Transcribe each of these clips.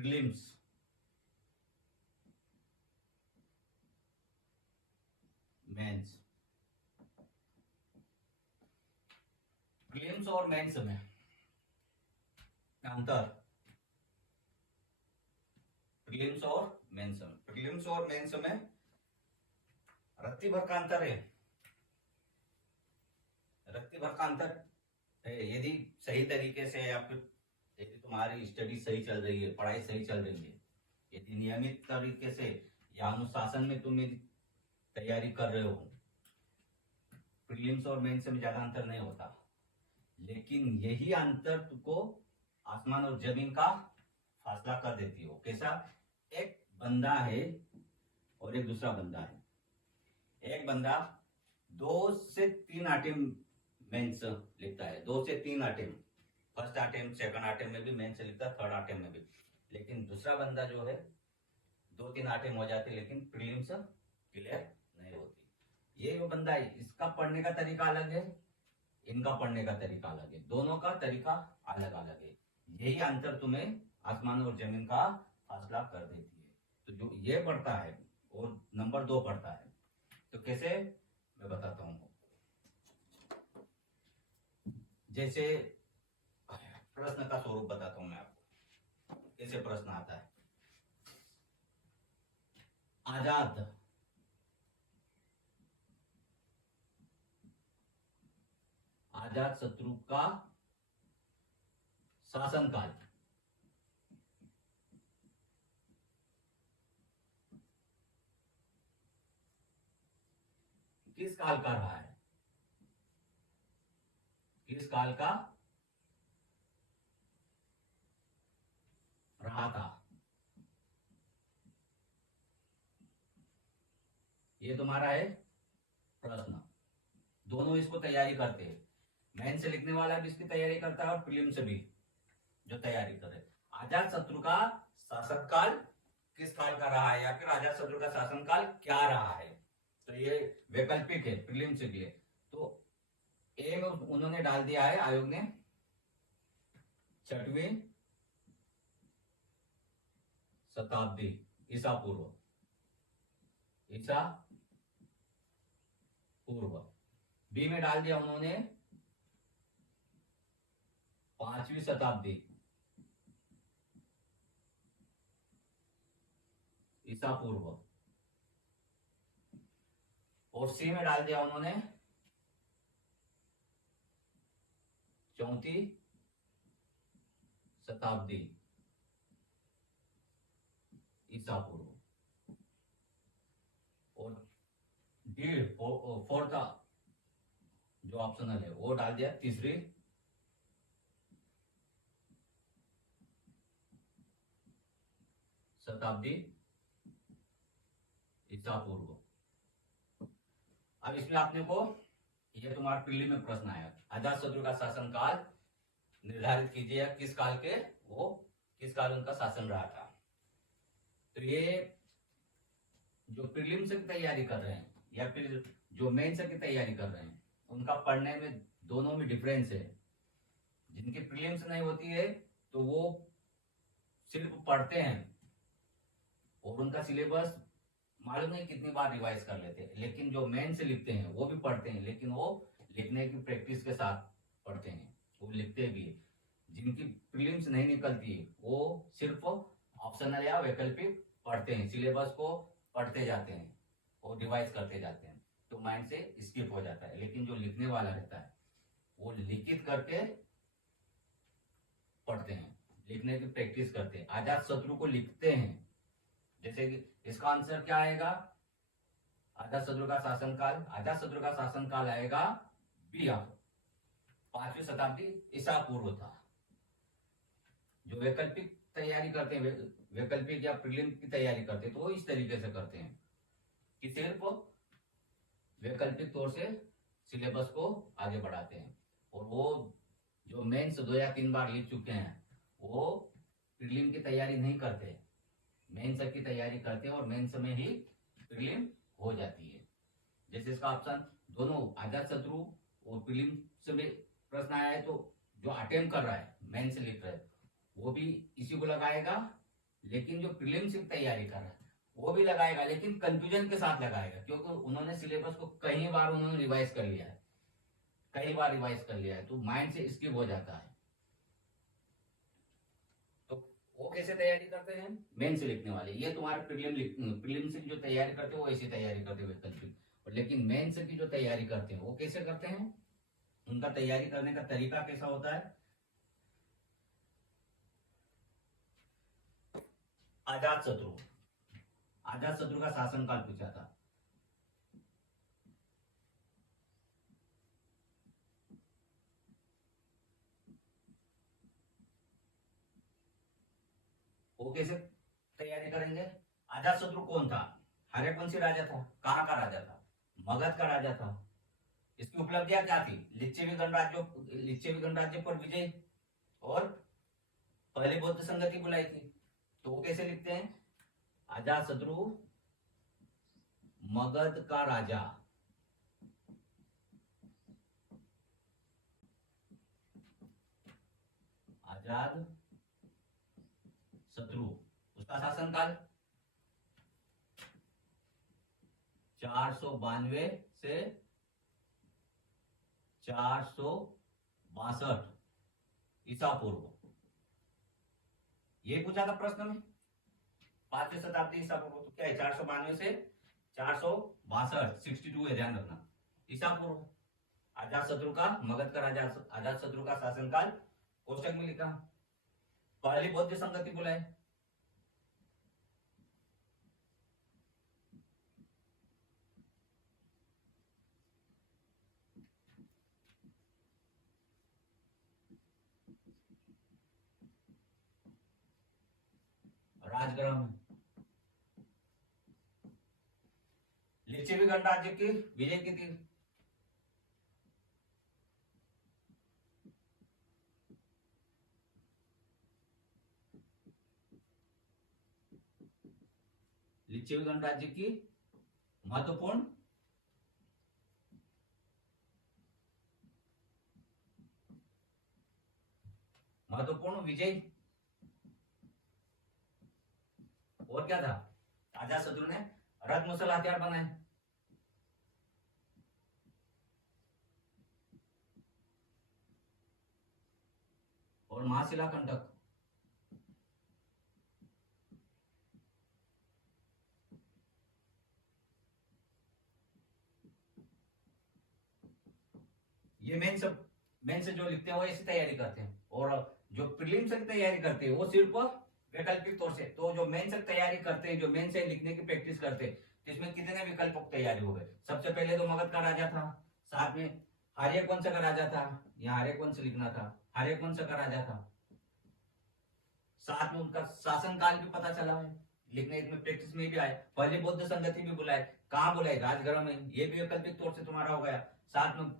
Prelims, mains. Prelims और mains में अंतर, प्रीलिम्स और मेंस में, प्रीलिम्स और मेंस में रत्ती भर का अंतर है, रत्ती भर का अंतर है। यदि सही तरीके से या फिर यदि तुम्हारी स्टडी सही चल रही है, पढ़ाई सही चल रही है, यदि नियमित तरीके से या अनुशासन में तुम तैयारी कर रहे हो, प्रीलिम्स और मेंस में ज्यादा अंतर नहीं होता। लेकिन यही अंतर तुमको आसमान और जमीन का फासला कर देती हो। कैसा? एक बंदा है और एक दूसरा बंदा है। एक बंदा 2 से 3 आइटम मेंस लिखता है, 2 से 3 item, first item second item में भी मेंस लिखता है, थर्ड आइटम में भी। लेकिन दूसरा बंदा जो है 2-3 आइटम हो जाते, लेकिन प्रीलिम्स क्लियर नहीं होती। ये जो बंदा है, इसका पढ़ने का तरीका अलग है, इनका पढ़ने का तरीका अलग है, दोनों का तरीका अलग अलग है। यही अंतर तुम्हें आसमान और जमीन का फासला कर देती है। तो जो ये पढ़ता है और नंबर 2 पढ़ता है, तो कैसे, मैं बताता हूं। जैसे प्रश्न का स्वरूप बताता हूं मैं आपको, कैसे प्रश्न आता है। आजाद शत्रु का शासनकाल किस काल का रहा है? किस काल का रहा था? ये तुम्हारा है प्रश्न। दोनों इसको तैयारी करते हैं, मेंस से लिखने वाला भी इसकी तैयारी करता है और प्रीलिम्स से भी जो तैयारी करे। आजाद शत्रु का शासनकाल किस काल का रहा है, या फिर आजाद शत्रु का शासनकाल क्या रहा है? तो ये वैकल्पिक है प्रीलिम्स के लिए। तो ए में उन्होंने डाल दिया है, आयोग ने, 6वीं शताब्दी ईसा पूर्व, ईसा पूर्व। बी में डाल दिया उन्होंने 5वीं शताब्दी ईसा पूर्व। और सी में डाल दिया उन्होंने 34वीं शताब्दी ईसा पूर्व। और डी फोर्थ जो ऑप्शनल है वो डाल दिया 3री शताब्दी ईसा पूर्व। अब इसमें आपने को, ये तुम्हारा प्रीलिम में प्रश्न आया, आजाद शत्रु का शासनकाल निर्धारित कीजिए, किस काल के वो, किस काल उनका शासन रहा था। तो ये जो प्रीलिम से तैयारी कर रहे हैं या फिर जो मेंस की तैयारी कर रहे हैं, उनका पढ़ने में दोनों में डिफरेंस है। जिनकी प्रीलिम्स नहीं होती है तो वो सिर्फ पढ़ते हैं और उनका सिलेबस मालूम नहीं कितनी बार रिवाइज कर लेते हैं। लेकिन जो मेन से लिखते हैं वो भी पढ़ते हैं, लेकिन वो लिखने की प्रैक्टिस के साथ पढ़ते हैं, वो लिखते भी है। जिनकी प्रीलिम्स नहीं निकलती है वो सिर्फ ऑप्शनल या वैकल्पिक पढ़ते हैं, सिलेबस को पढ़ते जाते हैं और रिवाइज करते जाते हैं, तो माइंड से स्किप हो जाता है। लेकिन जो लिखने वाला रहता है वो लिखित करके पढ़ते हैं, लिखने की प्रैक्टिस करते हैं, आजाद शत्रु को लिखते हैं। जैसे कि इसका आंसर क्या आएगा, आजाद शत्रु का शासनकाल, आजाद शत्रु का शासनकाल आएगा बी, 5वीं शताब्दी ईसा पूर्व था। जो वैकल्पिक तैयारी करते हैं, वैकल्पिक या प्रीलिम की तैयारी करते हैं, तो वो इस तरीके से करते हैं कि सिर्फ वैकल्पिक तौर से सिलेबस को आगे बढ़ाते हैं। और वो जो मेंस 2 या 3 बार लिख चुके हैं वो प्रीलिम की तैयारी नहीं करते, मेंस की तैयारी करते हैं और मेंस में ही प्रीलिम हो जाती है। जैसे इसका ऑप्शन दोनों आजाद शत्रु और प्रीलिम से में प्रश्न आया है, तो जो अटेम्प्ट कर रहा है मेंस लिख रहा है वो भी इसी को लगाएगा लेकिन जो प्रीलिम्स की तैयारी कर रहा है वो भी लगाएगा, लेकिन कंफ्यूजन के साथ लगाएगा, क्योंकि उन्होंने सिलेबस को कई बार उन्होंने रिवाइज कर लिया है, कई बार रिवाइज कर लिया है, तो माइंड से स्किप हो जाता है। तो वो कैसे तैयारी करते हैं? मेन से लिखने वाले, ये तुम्हारे प्रीलिम से जो तैयारी करते हैं वो ऐसी तैयारी करते हुए कंफ्यूज, लेकिन मेन से की जो तैयारी करते हैं वो कैसे करते हैं, उनका तैयारी करने का तरीका कैसा होता है? आजाद शत्रु, आजाद शत्रु का शासनकाल पूछा था। वो कैसे तैयारी करेंगे? आजाद शत्रु कौन था? हर्यवंशी राजा था। कहाँ का राजा था? मगध का राजा था। इसकी उपलब्धियां क्या थी? लिच्छवी गणराज्य पर विजय और पहली बौद्ध संगति बुलाई थी। तो वो कैसे लिखते हैं? आजाद शत्रु मगध का राजा, आजाद शत्रु, उसका शासनकाल 492 से 462 ईसा पूर्व। ये पूछा था प्रश्न में, 5वीं शताब्दी ईसा पूर्व। तो क्या है? 492 से 462, 62 है, ध्यान रखना, ईसा पूर्व। आजाद शत्रु का, मगध का राजा आजाद शत्रु का शासनकाल कोष्टक में लिखा। पहली बौद्ध संगति बुलाए, राजगृह में। लिच्छवी गणराज्य की विजय की थी। लिच्छवी गणराज्य की महत्वपूर्ण विजय। और क्या था? आजाद शत्रु ने रथ मुसल हथियार बनाए। और महाशिला कंटक। ये मेन से जो लिखते हैं वो ऐसी तैयारी करते हैं, और जो प्रीलिम से तैयारी करते हैं वो सिर्फ वैकल्पिक तौर से। तो जो मेन से तैयारी करते हैं, जो मेन से लिखने की प्रैक्टिस करते हैं, इसमें कितने विकल्पों की तैयारी हो गए? सबसे पहले तो मगध का राजा था, साथ में आर्यक वंश का राजा था, यहाँ आर्यक वंश लिखना था, आर्यक वंश का राजा था, साथ में उनका शासनकाल भी पता चला है, लिखने में प्रैक्टिस में भी आए। पहले बौद्ध संगति भी बुलाए, कहाँ बुलाए? राजगृह में, ये भी वैकल्पिक तौर से तुम्हारा हो गया। साथ में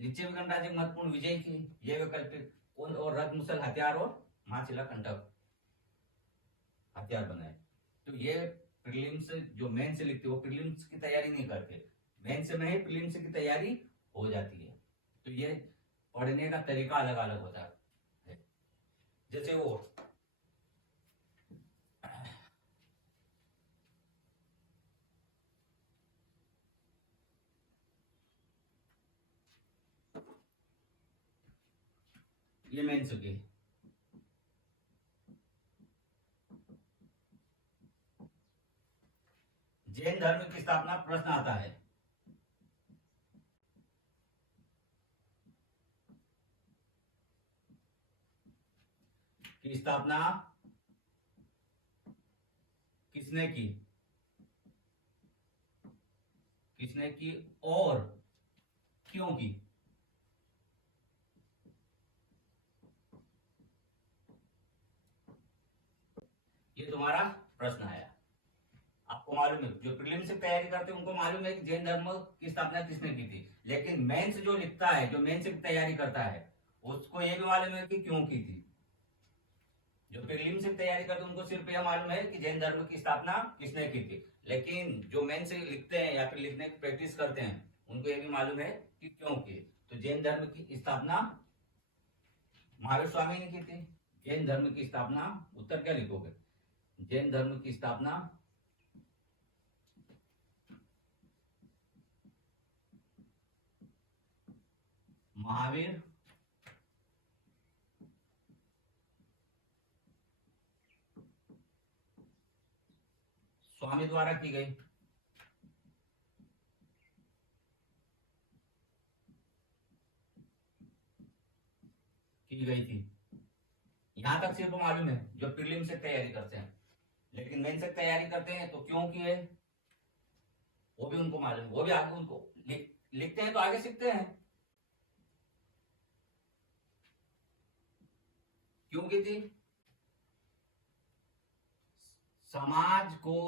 लिच्छवी गणराज्य की महत्वपूर्ण विजय थी, ये वैकल्पिक। और रथ मुसल हथियार और महाशिला कंटक हथियार बनाए। तो ये प्रीलिम्स जो मेन से लिखते हैं वो प्रीलिम्स की तैयारी नहीं करते, मेन से में ही प्रीलिम्स की तैयारी हो जाती है। तो ये पढ़ने का तरीका अलग अलग होता है। जैसे वो ये मेन से की जैन धर्म की स्थापना प्रश्न आता है। की स्थापना किसने की? किसने की और क्यों की? ये तुम्हारा प्रश्न आया। आपको मालूम है, जो प्रीलिम्स से तैयारी करते हैं उनको मालूम है कि जैन धर्म की स्थापना किसने की थी, लेकिन मेंस जो लिखता है, जो मेंस की तैयारी करता है, उसको ये भी मालूम है कि क्यों की थी। जो प्रीलिम्स से तैयारी करते हैं उनको सिर्फ यह मालूम है कि जैन धर्म की स्थापना किसने की थी, लेकिन जो मेंस से लिखते हैं या फिर लिखने की प्रैक्टिस करते हैं उनको ये भी मालूम है कि क्यों की। तो जैन धर्म की स्थापना महावीर स्वामी ने की थी। जैन धर्म की स्थापना, उत्तर क्या लिखोगे? जैन धर्म की स्थापना महावीर स्वामी द्वारा की गई। थी। यहां तक सिर्फ मालूम है जो प्रीलिम से तैयारी करते हैं, लेकिन मेन से तैयारी करते हैं तो क्यों किए वो भी उनको मालूम, वो भी आगे उनको लिखते हैं तो आगे सीखते हैं क्यों की थी। समाज को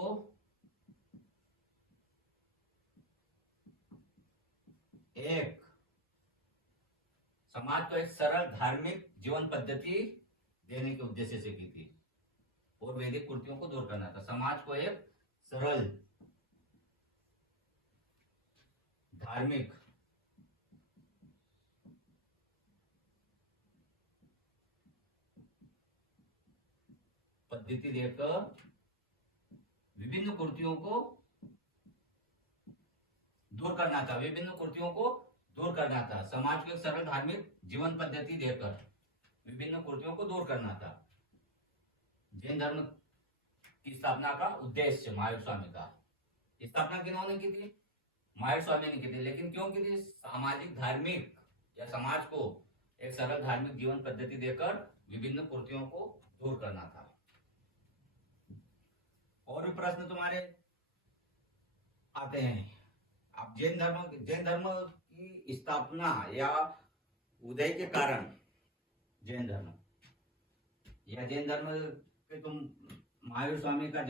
एक सरल धार्मिक जीवन पद्धति देने के उद्देश्य से की थी और वैदिक कुर्तियों को दूर करना था। समाज को एक सरल धार्मिक पद्धति देकर विभिन्न कुर्तियों को दूर करना था। समाज को एक सरल धार्मिक जीवन पद्धति देकर विभिन्न कुर्तियों को दूर करना था। जैन धर्म की स्थापना का उद्देश्य महावीर स्वामी का। स्थापना किन्होंने की थी? महावीर स्वामी ने की थी। लेकिन क्यों की थी? सामाजिक धार्मिक या समाज को एक सरल धार्मिक जीवन पद्धति देकर विभिन्न कुर्तियों को दूर करना था। और भी प्रश्न तुम्हारे आते हैं। अब जैन धर्म की स्थापना या उदय के कारण जैन धर्म के तुम महावीर स्वामी का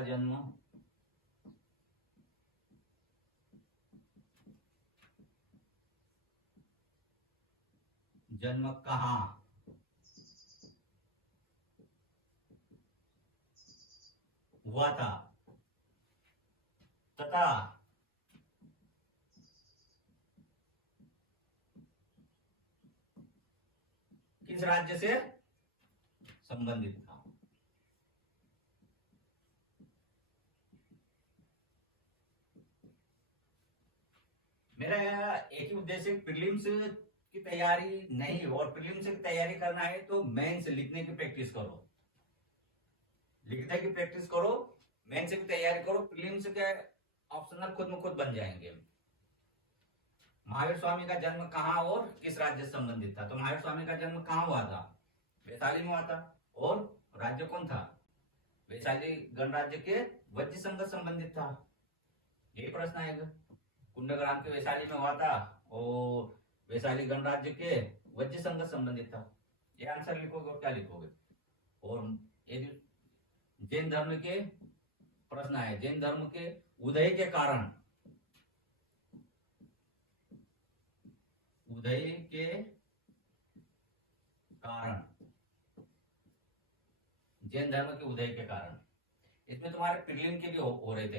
जन्म, जन्म कहाँ हुआ था तथा किस राज्य से संबंधित था। मेरा एक ही उद्देश्य प्रीलिम्स की तैयारी नहीं, और प्रीलिम्स की तैयारी करना है तो मेंस लिखने की प्रैक्टिस करो, मेंस की तैयारी करो। प्रीलिम्स के ऑप्शनल खुद में खुद बन जाएंगे। महावीर स्वामी का जन्म कहाँ और किस राज्य से संबंधित था? तो महावीर स्वामी का जन्म कहाँ हुआ था? वैशाली में हुआ था। और राज्य कौन था? वैशाली गणराज्य के वज्र संघ संबंधित था। यही प्रश्न आएगा। कुंडग्राम के वैशाली में हुआ था और वैशाली गणराज्य के वज्र संघ संबंधित था। ये आंसर लिखोगे और क्या लिखोगे? और यदि जैन धर्म के प्रश्न है, जैन धर्म के उदय के कारण, जैन धर्म के उदय के कारण, इसमें तुम्हारे प्रीलिम के भी हो रहे थे।